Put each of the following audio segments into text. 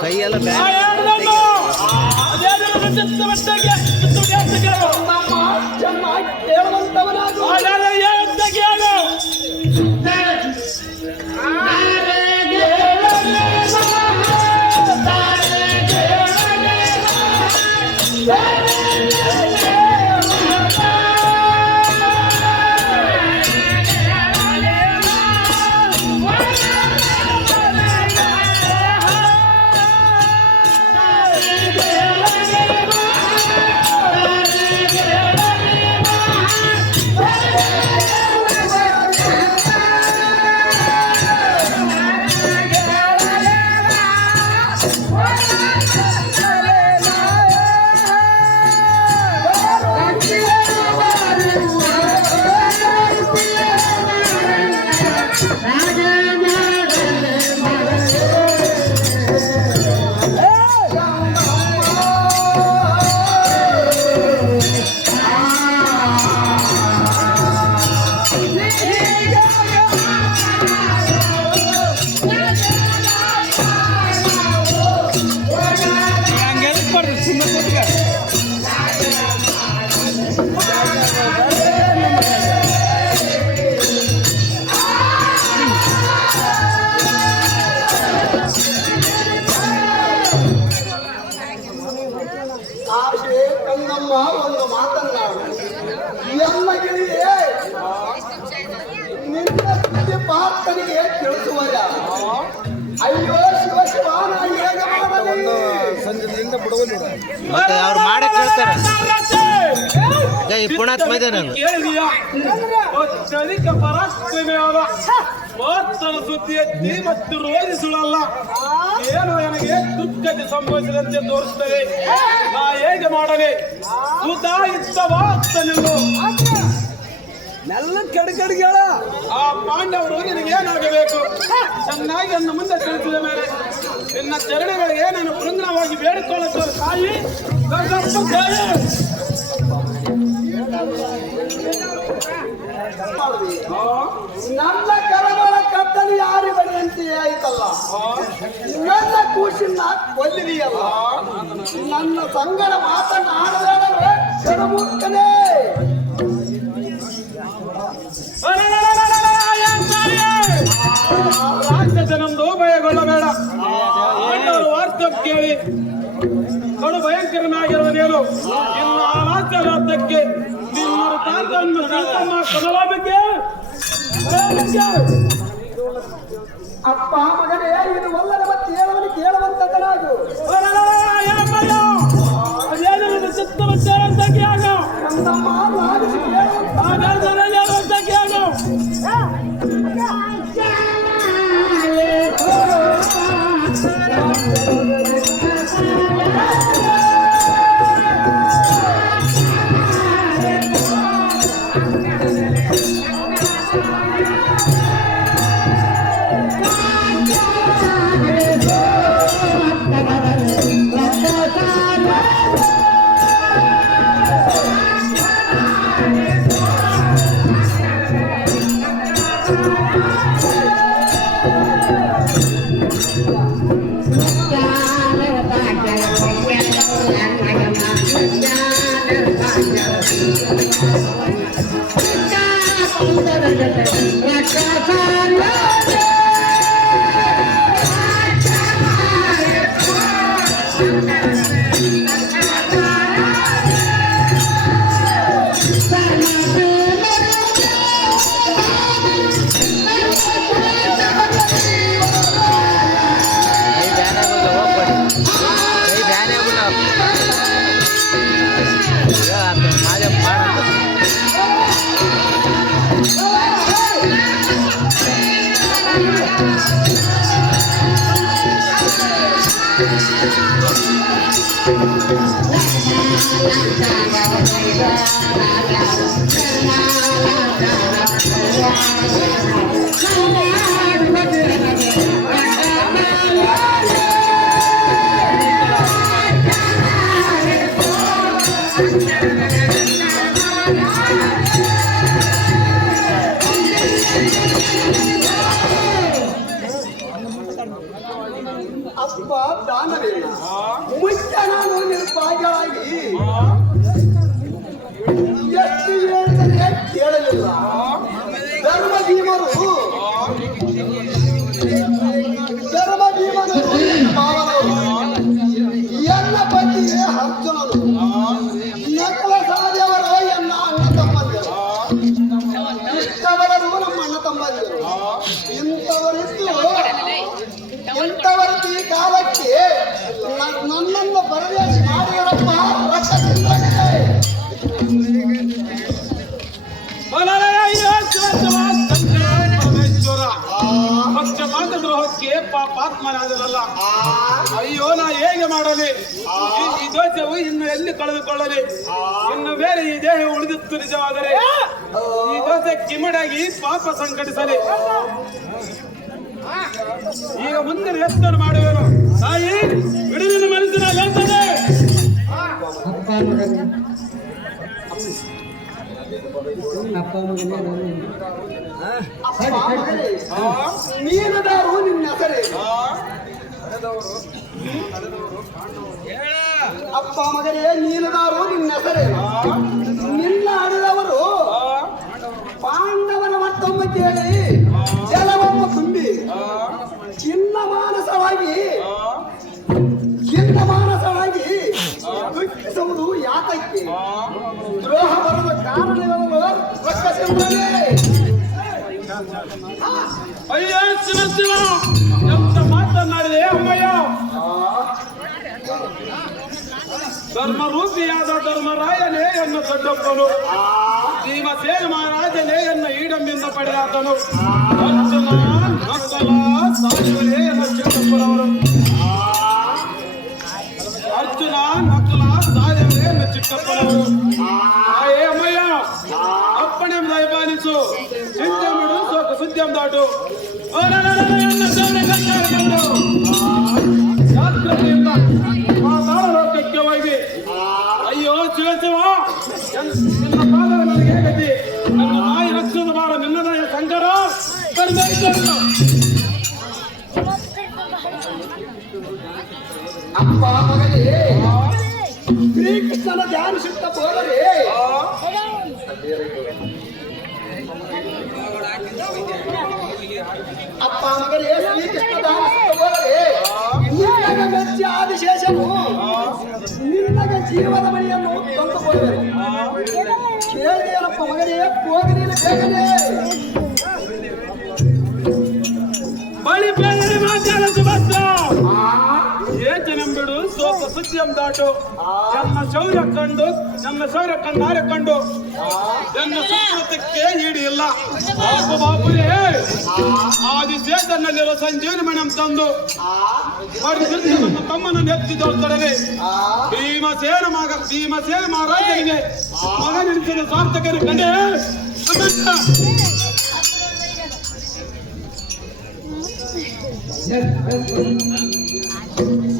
ಕೈಯೆಲ್ಲ ಒಂದು ಮಾತನ್ನಾಡು ಎಲ್ಲ ಗಿಳಿಯೇ ನಿನ್ನ ಸ್ಥಿತಿ ಪಾರ್ಥನಿಗೆ ತಿಳಿಸುವಯ ಅಯ್ಯೋ ಶಿವ ಶಿವ ನಾ ಹೇಗೆ ಮಾಡಲಿ ಸಂಜೆಯಿಂದ ಬಿಡುವಲ್ಲಿ ಮತ್ತೆ ಅವ್ರು ಮಾಡಕ್ ಹೇಳ್ತಾರೆ ಜೈ ಪುಣಾತ್ ಮೈದಾನ ಮಾತನ ಸುದ್ದಿ ಎತ್ತಿ ಮತ್ತು ರೋಧಿಸುಳಲ್ಲ ಏನು ನನಗೆ ದುಃಖತೆ ಸಂಭವಿಸಿದಂತೆ ತೋರಿಸುತ್ತದೆ ನಾ ಹೇಗೆ ಮಾಡಲಿ ಸುಧಾ ಇತ್ತವಾಗ್ತನಿಲ್ಲು ನೆಲ್ಲ ಕೆಡಕೆಡ್ಗಳ ಆ ಪಾಂಡವರು ನಿನಗೇನಾಗಬೇಕು ಚೆನ್ನಾಗಿ ನನ್ನ ಮುಂದೆ ತಿಳಿಸಿದ ಮೇಲೆ ನಿನ್ನ ಚರಣಗಳಿಗೆ ನಾನು ಪುನಃವಾಗಿ ಬೇಡಿಕೊಳ್ಳುತ್ತೇನೆ ತಾಯಿ ತಾಯಿ ನನ್ನ ಕರಗಳ ಕತ್ತಲು ಯಾರಿ ಬರೆಯಂತೆ ಆಯ್ತಲ್ಲ ನನ್ನ ಕೂಸಿನ ಕೊಲ್ಲಿದೆಯಲ್ಲ ನನ್ನ ಸಂಗಡ ಮಾತನಾಡಬೇಡವೇ ಶರಮೂರ್ಖನೇ ರಾಜ್ಯದನೊಂದು ಭಯಗೊಳ್ಳಬೇಡ ವಾರ್ತೆ ಕೇಳಿ ಕಡು ಭಯಂಕರನಾಗಿರುವ ನೀನು ಇನ್ನು ಆ ರಾಜ್ಯಕ್ಕೆ ನಿನ್ನ ತಾತನ್ನು ಕದಲಾಬೇಕೆ ಅಪ್ಪ ಮಗನೇ ಇದು ಒಲ್ಲದ ಮತ್ತೆ ಹೇಳುವನು ಕೇಳುವಂತನಾಗು ಅದೇನು ಚಿತ್ತವಚ್ಚರಂತಕ್ಕೆ ಆಗ ನಮ್ಮ ರಾಜಿಸಿ ಹೇಳುವಂತಕ್ಕೆ ಆಗ ಅಪ್ಪ ದಾನವೇನ ಮುಚ್ಚ ನಾನು ನಿರ್ಭಾಗ್ಯವಾಗಿ ಎಷ್ಟು ಹೇಳಿದರೆ ಕೇಳಲಿಲ್ಲ. ಧರ್ಮ ಭೀಮನು ಎಲ್ಲ ಪಟ್ಟಿಗೆ ಅರ್ಜುನನು ನಕಲ ಸಹದೇವರು ಎನ್ನ ಅಣ್ಣ ತಮ್ಮಂದಿರು, ಇಷ್ಟವರರು ನಮ್ಮ ಅಣ್ಣ ತಮ್ಮಂದಿರು. ಇಂಥವರಿದ್ದು ಈ ಕಾಲಕ್ಕೆ ನನ್ನನ್ನು ಪರದೇಶ ಮಾಡಿರಪ್ಪ ಪಕ್ಷಪಾತ ದ್ರೋಹಕ್ಕೆ ಪಾಪಾತ್ಮನಾದನಲ್ಲ. ಅಯ್ಯೋ ನಾ ಹೇಗೆ ಮಾಡಲಿ? ಈ ದೋಷವು ಇನ್ನು ಎಲ್ಲಿ ಕಳೆದುಕೊಳ್ಳಲಿ? ಇನ್ನು ಬೇರೆ ಈ ದೇಹ ಉಳಿದಿತ್ತು ನಿಜವಾದರೆ ಈ ದೋಷ ಕಿಮಡಾಗಿ ಪಾಪ ಸಂಕಟಿಸಲಿ. ಈಗ ಮುಂದೆ ಎಷ್ಟನ್ನು ಮಾಡುವೆನು? ತಾಯಿ ಬಿಡುವಿನ ಮನಸ್ಸಿನ ಹೇಳ್ತದೆ. ನೀನದಾರು ನಿನ್ನ ಹೆಸರೇ? ಅಪ್ಪ ಮಗನೇ ನೀನದಾರು ನಿನ್ನ ಹೆಸರೇ? ನಿನ್ನ ಹಡೆದವರು ಪಾಂಡವನ ಮತ್ತೊಮ್ಮೆ ಕೇಳಿ ಜಲವನ್ನು ತುಂಬಿ ಚಿನ್ನ ಮಾನಸವಾಗಿ ದುಃಖಿಸುವುದು ಯಾತಕ್ಕೆ? ದ್ರೋಹ ಬರುವ ಕಾರಣಗಳನ್ನು ಅಯ್ಯೋ ಶಿವ ಶಿವ ಎಂತ ಮಾತನಾಡಿದೆ ಅಮ್ಮಯ್ಯ. ಧರ್ಮರೂಪಿಯಾದ ಧರ್ಮರಾಯನೇ ಎನ್ನ ದೊಡ್ಡಪ್ಪನು, ಭೀಮಸೇನ ಮಹಾರಾಜನೇ ಎನ್ನ ಈಡಂಬಿಂದ ಪಡೆದಾತನು, ಅರ್ಜುನ ನಕಲ ಸಾಯುವನೇ ಎನ್ನ ಚಿಕ್ಕಪ್ಪನವರು. ಅರ್ಜುನ ನಕಲ ಸಾಯುವನೇ ಎನ್ನ ಚಿಕ್ಕಪ್ಪನವರು. ಆಯೇ ಅಮ್ಮಯ್ಯ ಅಪ್ಪಣೆ ದಯಪಾಲಿಸು, ಚಿಂತೆ ಬಿಡು ಸೋಕ ಸುದ್ದಿಯಂ ದಾಟು. ಯಾತ್ರೆಯಿಂದ ಮಾತಾಡಲೋಕಕ್ಕೆ ಹೋಗಿ ಅಯ್ಯೋ ಶಿವ ಶಿವ ನಿನ್ನ ಪಾದ ನನಗೆ ಗತಿ, ನನ್ನ ನಾಯಿ ರಕ್ಷಿಸ ಬಾರ ನಿನ್ನದಾಯ ಶಂಕರ ಅಪ್ಪ ಮಗನೇ ಶ್ರೀಕೃಷ್ಣನ ಧ್ಯಾನಿಸುತ್ತ ಹೋದರೆ ಅಪ್ಪ ಮಗನೇ ಶ್ರೀಕೃಷ್ಣ ಧ್ಯಾನಿಸುತ್ತ ಹೋದರೆ ನಿನ್ನಗ ಮೆಚ್ಚಿ ಆದಿಶೇಷನು ನಿನ್ನಗೆ ಜೀವದ ಮಣಿಯನ್ನು ತಂದು ಹೋದರು. ಕೇಳಿದೆಯಲ್ಲಪ್ಪ ಮಗನೇ, ಹೋಗಿ ನೀನು ಬೇಗನೆ ಬಳಿ ಬೇರೆ ಮಾತಾಡ ಸುಭದ್ರ ಏತನೆಂಬಿಡು ಸೋಕ ಸುದ್ದಿಯಂ ದಾಟು. ನನ್ನ ಶೌರ್ಯ ಕಣ್ಣಾರೆ ಕಂಡು ನನ್ನ ಸುಕೃತಕ್ಕೆ ಈಡಿಲ್ಲ. ಬಾಬುರೇ ಆದಿಶೇಷನಲ್ಲಿರೋ ಸಂಜೀವನಿ ಮಣಂ ತಂದು ನನ್ನ ತಮ್ಮನನ್ನು ಎತ್ತಿದೊಡ್ತಾರೆ. ಭೀಮಸೇನ ಮಹಾರಾಜನಿಗೆ ಮಗನೆನಿಸಿದ ಸಾರ್ಥಕನ ಕಂಡೆ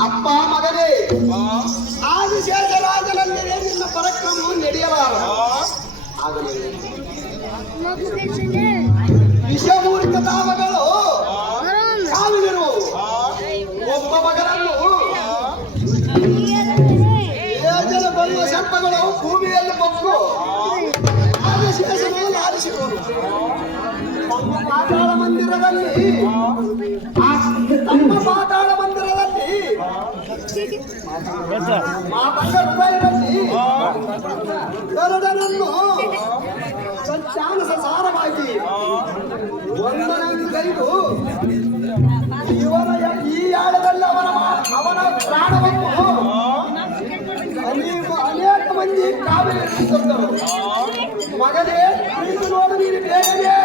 ಅಪ್ಪ ಮಗನೇ ಆದಿಶೇಷರಾಜನಲ್ಲಿ ನಿನ್ನ ಪರಾಕ್ರಮವು ನಡೆಯಲಾರ. ವಿಷಮೂರ್ಖ ಧಾಮಗಳು ಕಾಲಿರುವು. ಒಬ್ಬ ಮಗನನ್ನು ಯೋಜನ ಬರುವ ಸರ್ಪಗಳು ಭೂಮಿಯಲ್ಲಿ ಬೊಕ್ಕು ಆದಿಶೇಷನು ಲಾಲಿಸಿದರು. ತಮ್ಮ ಪಾತಾಳ ಮಂದಿರದಲ್ಲಿ ಮಾತಂಗ ಹೃದಯದಲ್ಲಿ ಗರುಡನನ್ನು ಸಂಚಾನಸ ಸಾರವಾಗಿ ಒಂದನೆಂದು ಇವನ ಈ ಆಳದಲ್ಲಿ ಅವನ ಪ್ರಾಣವನ್ನು ಅನೇಕ ಮಂದಿ ಕಾವೇರಿ ತಂದರು. ಮಗನೇ ನೋಡು ನೀನು ಬೇಗನೆ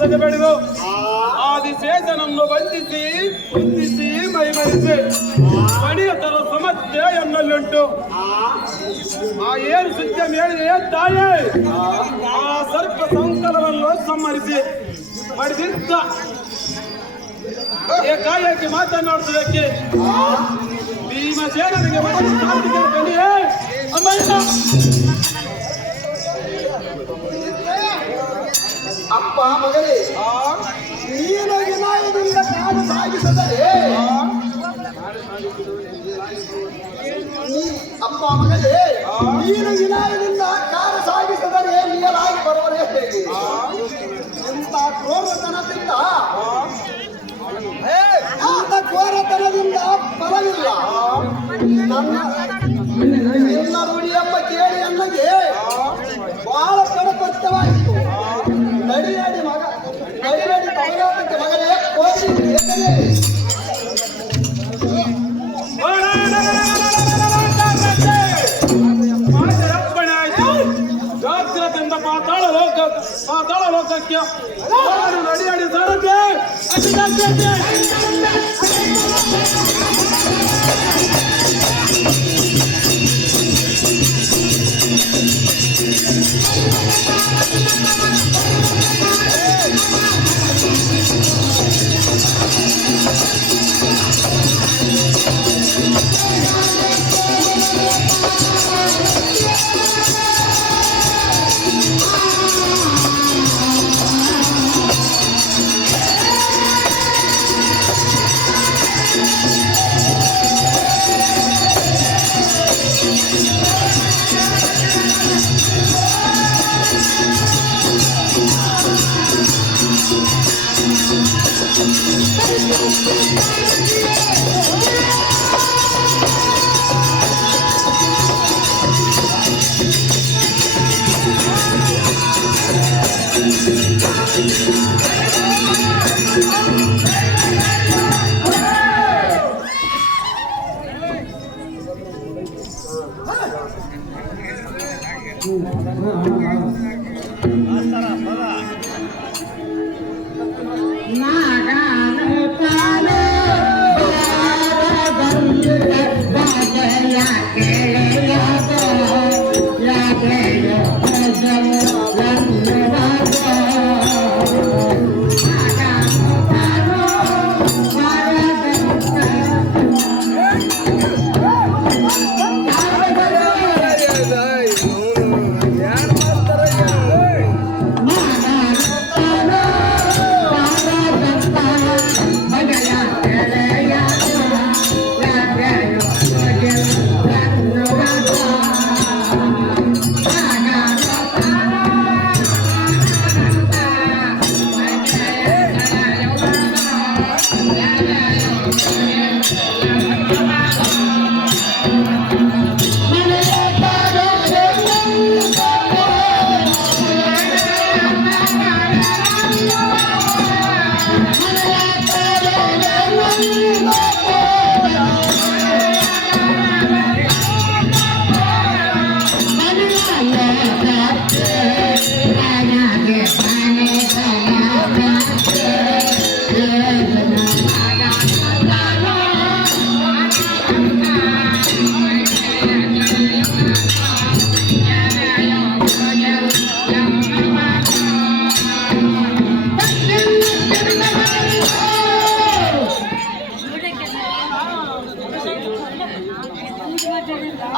ಸಜೆಬೆಳೆದು ಆದಿಶೇಷನನ್ನು ಬಂಧಿಸಿ ಮೈಮರಿಸಿ ಮಣಿಯ ತರ ಸಮಸ್ಯೆ ಎನ್ನಲ್ಲುಂಟು. ಆ ಏನು ಸುದ್ದಿ ಹೇಳಿದೆ ತಾಯೇ, ಆ ಸರ್ಪ ಸಂಹರಿಸಿ ಮಾಡಿದಂತ ಏಕಾಏಕಿ ಮಾತನಾಡುವುದಕ್ಕೆ ಭೀಮಸೇನನಿಗೆ ಅಪ್ಪ ಮಗನೇ, ನೀನು ವಿನಾಯದಿಂದ ಕಾಲು ಸಾಗಿಸದರೆ ಅಪ್ಪ ಮಗನೇ, ನೀನು ವಿನಾಯದಿಂದ ಕಾಲು ಸಾಗಿಸಿದರೆ ನೀರಾಗಿ ಬರುವರೇ ಹೇಗೆ? ಇಂಥ ಕ್ರೂರತನದಿಂದ ಘೋರತನದಿಂದ ಫಲವಿಲ್ಲ. ನಿನ್ನ ನುಡಿಯಪ್ಪ ಕೇಳಿ ಅನ್ನಗೆ ಬಹಳ ಕಡಪಟ್ಟವಾಯಿತು. ನಡಿಯಾಡಿ ಮಗ, ನಡಿಯಾಡಿ ತಗೊಳ್ಳೋದಕ್ಕೆ ಮಗನೇ ಕೋಟಿ ಅರ್ಪಣೆ ಆಯ್ತು. ಜಾಗ್ರತೆಯಿಂದ ಪಾತಾಳ ಲೋಕಕ್ಕೆ ನಡಿಯಾಡಿ ಸರಕ್ಕೆ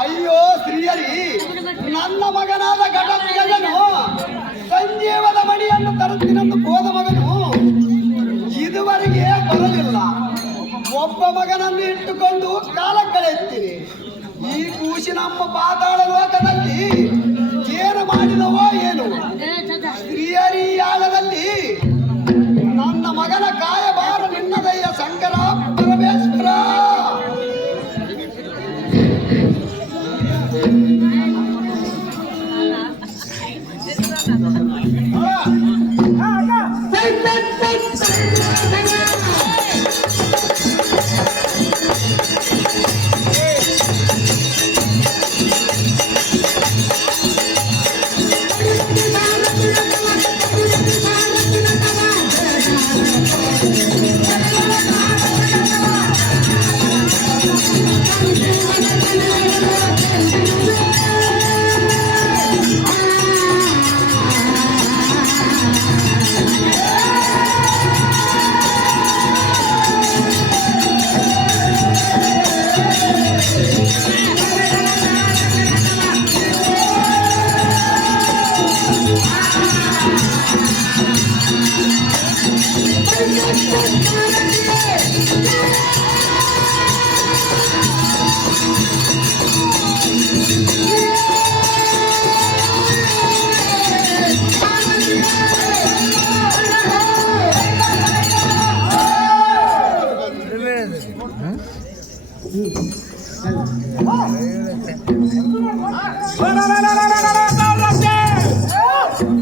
ಅಯ್ಯೋ ಸ್ತ್ರೀಯರಿ, ನನ್ನ ಮಗನಾದ ಗಡಗನು ಸಂಜೀವದ ಮಣಿಯನ್ನು ತರುತ್ತಿನಂದು ಹೋದ ಮಗನು ಇದುವರೆಗೆ ಬರಲಿಲ್ಲ. ಒಬ್ಬ ಮಗನನ್ನು ಇಟ್ಟುಕೊಂಡು ಕಾಲ ಕಳೆಯುತ್ತೀನಿ. ಈ ಕೂಸಿ ನಮ್ಮ ಪಾತಾಳ ಲೋಕದಲ್ಲಿ ಏನು ಮಾಡಿದವೋ ಏನು? ಸ್ತ್ರೀಯರಿ ಆಳದಲ್ಲಿ ನನ್ನ ಮಗನ ಕಾಯಬಾರ ನಿನ್ನದಯ್ಯ ಶಂಕರ ಪರಮೇಶ್ವರ.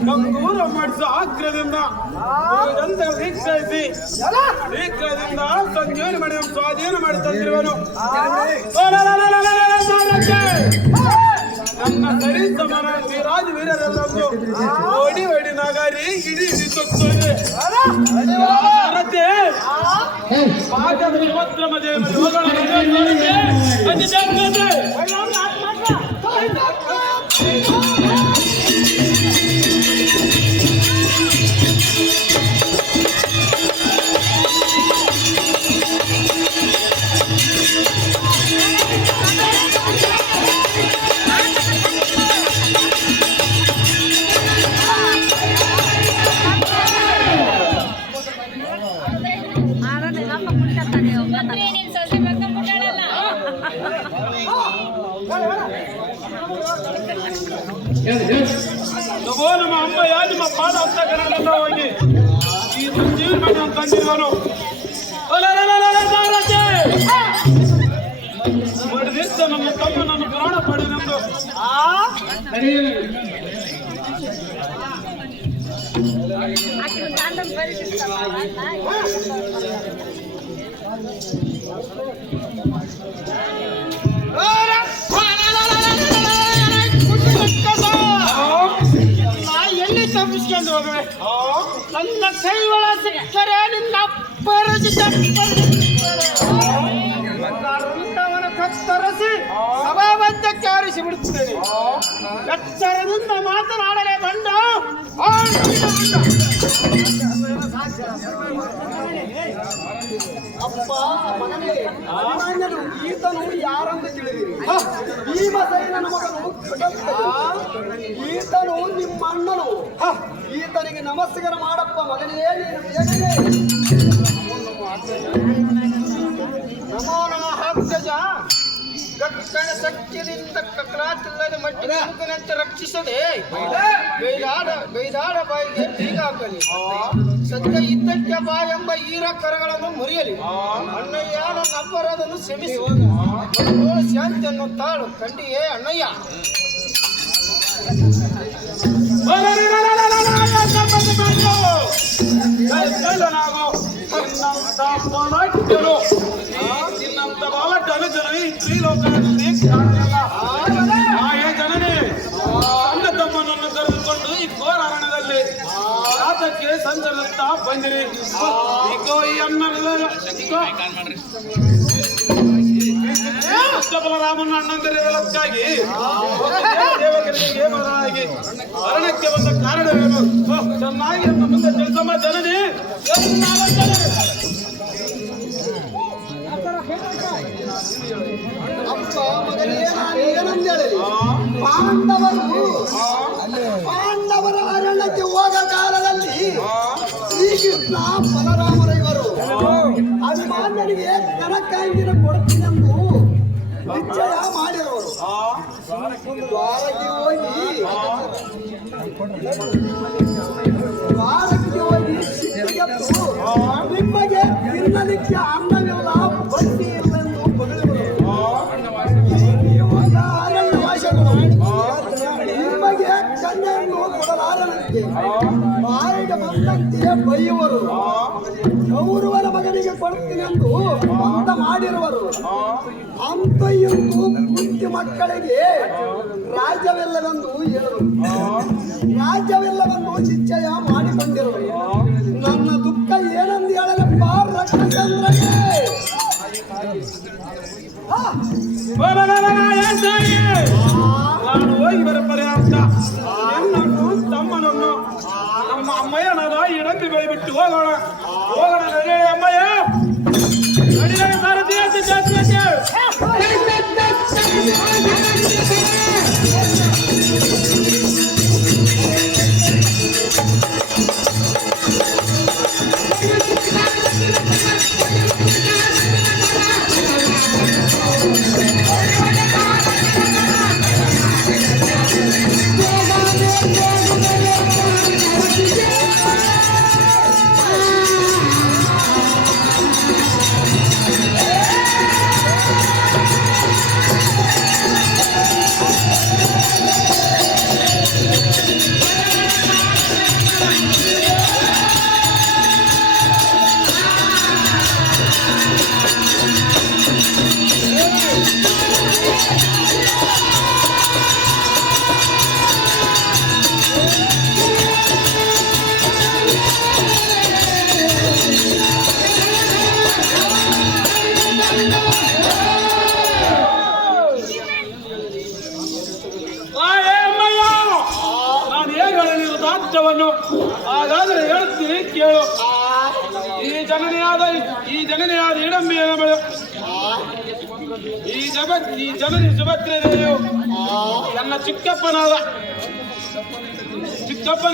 ಗಂಗೂರ ಮಾಡಿಸ ಆಗ್ರಹದಿಂದ ಶೀಘ್ರದಿಂದ ಸಂಜೀವನ ಮಾಡಿ ಸ್ವಾಧೀನ ಮಾಡಿ ತಂದಿರುವನು ನನ್ನ ಸರಿ ಸಮಾನ ರಾಜ ವೀರರೆಲ್ಲರೂ ಓಡಿ ಓಡಿ ನಾಗಾರಿ ಇಡೀ ಸುತ್ತೋದೆ ಪಾಠದ ವಿಪತ್ರಮ ದೇವ ನಮೋ ನಮ್ಮ ಅಮ್ಮ ನಿಮ್ಮ ಪಾದ ಅಂತ ಕನ್ನಡ ಹೋಗಿ ಈ ಸಂಜೀವನ ಮಾಡಿ ನಾನು ತಂದಿರುವನು ಮಡಿದಿದ್ದ ನಮ್ಮ ತಮ್ಮ ನನ್ನ ಪ್ರಾಣ ಪಡೆದೆಂದು ಎಲ್ಲಿ ತಪ್ಪಿಸ್ಕೊಂಡು ಹೋಗುವೆ ನನ್ನ ಕೈವಳ ಸಿಕ್ಕರೆ ನಿನ್ನ ಅಪ್ಪರವನ ಕತ್ತರಿಸಿ ಸಭಾಬದ್ಧಕ್ಕೆ ಆರಿಸಿ ಬಿಡುತ್ತೇನೆ. ಎಚ್ಚರದಿಂದ ಮಾತನಾಡಲೇ ಬಂಡ ಅಪ್ಪ ಮಗನೇ, ಅಭಿಮನ್ಯನು ಈತನು ಯಾರಂತ ತಿಳಿದಿರಿ? ಭೀಮಸೇನನ ಮಗನು ಈತನು ನಿಮ್ಮ ಅಣ್ಣನು. ಈತನಿಗೆ ನಮಸ್ಕಾರ ಮಾಡಪ್ಪ ಮಗನೇ. ನೀನು ನಮೋ ನಮಃ ಅಗ್ರಜ. ಕಕ್ಕಣ ಸಖ್ಯದಿಂದ ಕಕ್ರಾತಿಲ್ಲದ ಮಟ್ಟಿಗೆ ರಕ್ಷಿಸದೆ ಬೈದಾಡ ಬಾಯಿಗೆ ಬೀಗ ಹಾಕಲಿ. ಸತ್ಯ ಇದ್ದಕ್ಕೆ ಬಾ ಎಂಬ ಈರ ಕರಗಳನ್ನು ಮುರಿಯಲಿ. ಅಣ್ಣಯ್ಯ ನನ್ನ ಅಪರಾಧವನ್ನು ಕ್ಷಮಿಸಿ ಶಾಂತಿಯನ್ನು ತಾಳು ಕಂಡಿಯೇ ಅಣ್ಣಯ್ಯ. ನಿನ್ನಂತ ಬಾಲಟ್ಟನು ಜನನಿ ತ್ರಿಲೋಕದಲ್ಲಿ ಕಾಣಲಿಲ್ಲ. ಜನನಿ ಸಣ್ಣ ತಮ್ಮನನ್ನು ಕರೆದುಕೊಂಡು ಈ ಘೋರ ಅರಣ್ಯದಲ್ಲಿ ರಾತಕ್ಕೆ ಸಂಚರಿಸುತ್ತಾ ಬಂದಿರಿ. ಈಗೋ ಈ ಬಲರಾಮನ ಅಣ್ಣಂದಿರಲಕ್ಕಾಗಿ ದೇವಗಿರಿಗೆ ಬದಲಾಗಿ ಅರಣ್ಯಕ್ಕೆ ಬಂದ ಕಾರಣವೇನು? ಚೆನ್ನಾಗಿ ನಮ್ಮ ಮುಂದೆ ತಿಳಿಸಮ್ಮ ಜನನಿ. ಅಪ್ಪ ಮಗನೇ, ನಾನು ಏನಂದೇಳಿ? ಪಾಂಡವರ ಅರಣ್ಯಕ್ಕೆ ಹೋಗ ಕಾಲದಲ್ಲಿ ಶ್ರೀಕೃಷ್ಣ ಬಲರಾಮರ ಇವರು ಅಭಿಮಾನ್ಯನಿಗೆ ಕನಕಾಂಗಿನ ಕೊಡ್ತೀನೆಂದು ನಿಶ್ಚಯ ಮಾಡಿರುವರು. ದ್ವಾರಕ್ಕೆ ಹೋಗಿ ಸಿಟ್ಟಿಗೆದ್ದು ನಿಮಗೆ ತಿನ್ನಲಿಕ್ಕೆ ಅನ್ನವಿಲ್ಲ, ಬಡ್ಡಿ ಇಲ್ಲವೆಂದು ಬಗಳಿವರು. ನಿಮಗೆ ಕನ್ಯೆಯನ್ನು ಕೊಡಲಾರನಂತೆ ಬಾಯಿಗೆ ಬಂದಂತೆ ಬೈಯುವರು. ಕೌರವನ ಮಗನಿಗೆ ಕೊಡ್ತೀನೆಂದು ಬಂದ ಮಾಡಿರುವರು. ಅಂತ ಇಂದು ಬುದ್ಧಿ ಮಕ್ಕಳಿಗೆ ರಾಜ್ಯವಿಲ್ಲವೆಂದು ಹೇಳುವರು. ರಾಜ್ಯವಿಲ್ಲವೆಂದು ನಿಶ್ಚಯ ಮಾಡಿಕೊಂಡಿರುವರು. ನನ್ನ ದುಃಖ ಏನೆಂದು ಹೇಳಲಪ್ಪ ರಕ್ಷಚಂದ್ರಗೆ. ನಾನು ಹೋಗಿ ಬರಬರೆ ಅಂತ ನನ್ನನ್ನು ತಮ್ಮನನ್ನು ನಮ್ಮ ಅಮ್ಮಯ್ಯನಾದ ಇಡಂಬಿ ಬೆಳಿಬಿಟ್ಟು ಹೋಗೋಣ ನಡೆ ಅಮ್ಮಯ್ಯ. ನಡಿದರೆ ಸಾರಥಿ ಅಂತ ಜಾತಿ ಕೃತಾರ್ಥವನ್ನು ಹಾಗಾದ್ರೆ ಹೇಳ್ತೀನಿ ಕೇಳು. ಈ ಜನನಿಯಾದ ಇಡಂಬಿಯ ಈ ಜನನಿ ಸುಭದ್ರೆ ದೇವಿಯು ನನ್ನ ಚಿಕ್ಕಪ್ಪನ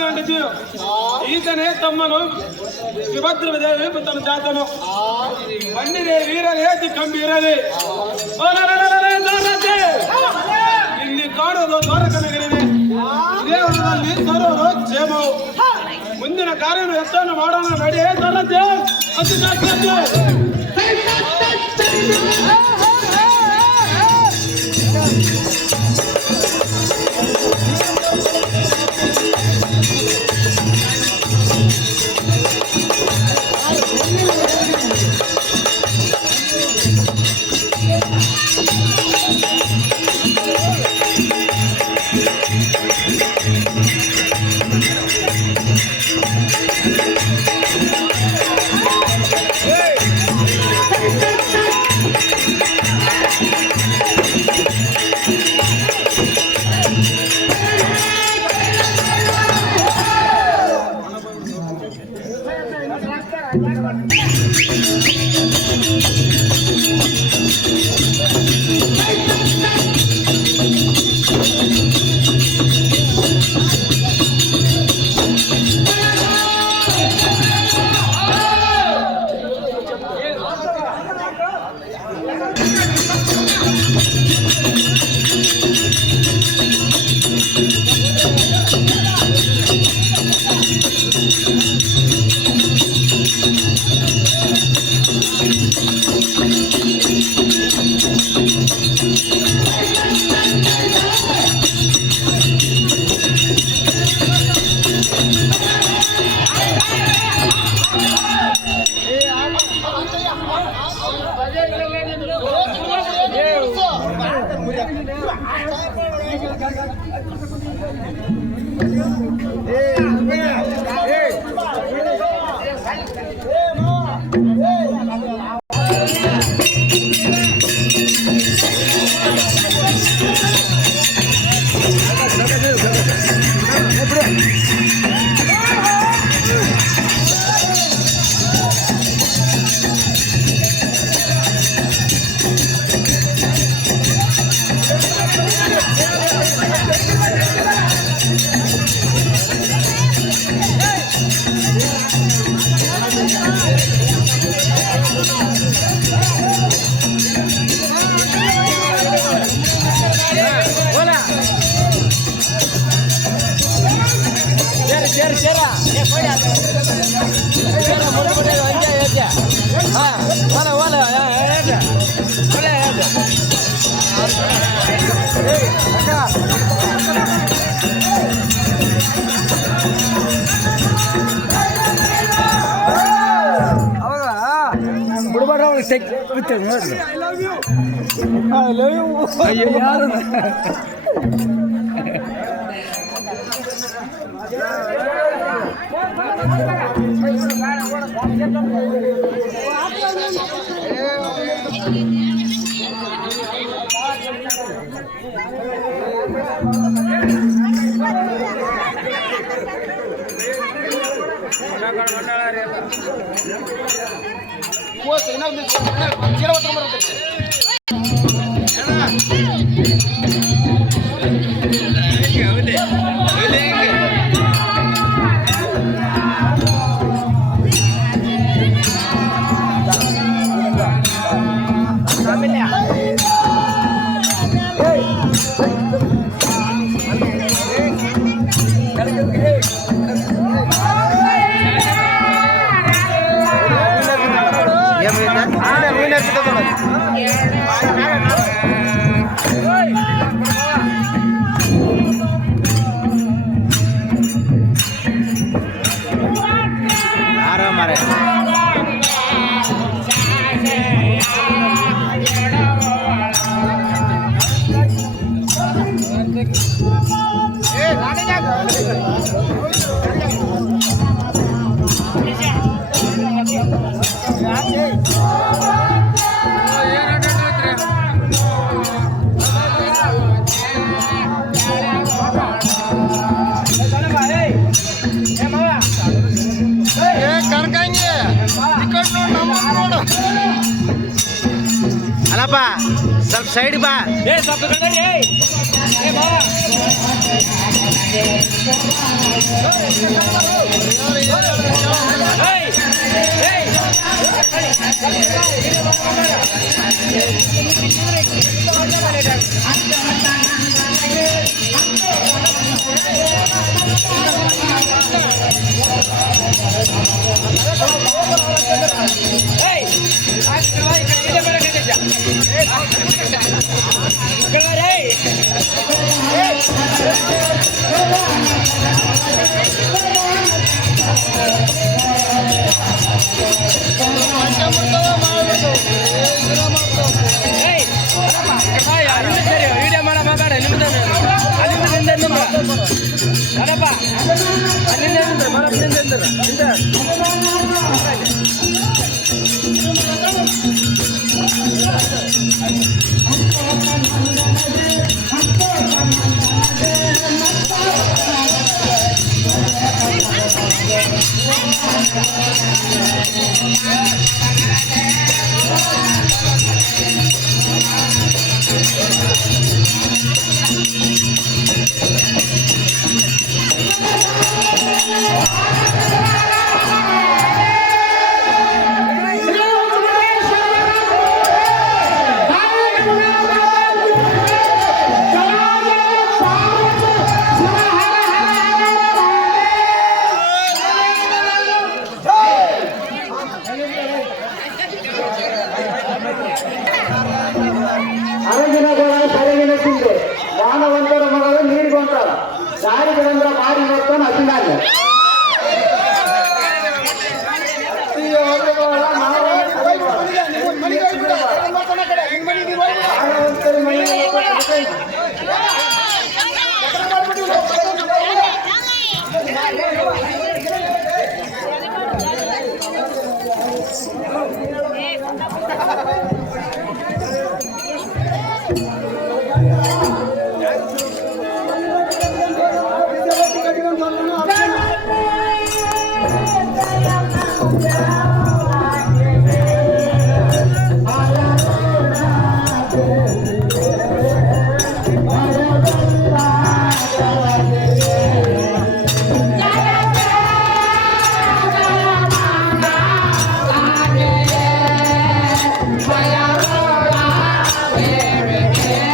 ಹೆಂಡತಿಯು. ಈತನೇ ತಮ್ಮನು ಸುಭದ್ರ ದೇವಿ ತನ್ನ ಜಾತನು. ಬನ್ನಿರೇ ವೀರರೇ ಕಂಬೀರರೇ, ಇಲ್ಲಿ ಕಾಣೋದು ದ್ವಾರಕನಗರಿದೆ. ಇದೇ ಹೊರದಲ್ಲಿ ಸರೋರು ಕ್ಷೇಮವು. ಮುಂದಿನ ಕಾರ್ಯ ಎಷ್ಟನ್ನು ಮಾಡೋಣ ನಡಿಯೇ ತರದೆ ಅತಿ ಅಲ್ಲಪ್ಪ ಸ್ವಲ್ಪ ಸೈಡ್ ಬಾ. ವಿಡಿಯೋ ಮಾಡ ಮಾತಾಡ ನಿಮ್ದು ಅಲ್ಲಿಂದ ಅಲ್ಲಪ್ಪ ಅಲ್ಲಿಂದ ಮರದಿಂದ ಅರಗಿನಗಳ ಸೆರಗಿನ ತಿಂದೆ ಮಾನವಂತರ ಮಗಳು ನೀಡಿಕೊಂತಾರ ದಾರಿಗೆ ಬಂದ್ರ ಮಾರಿ ಬರ್ತಾನ ಅತಿನಾಗ Yeah.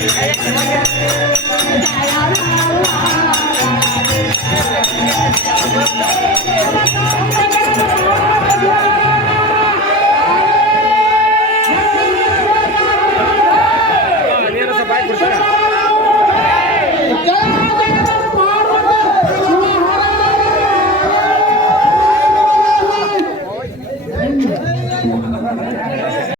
ಜಯ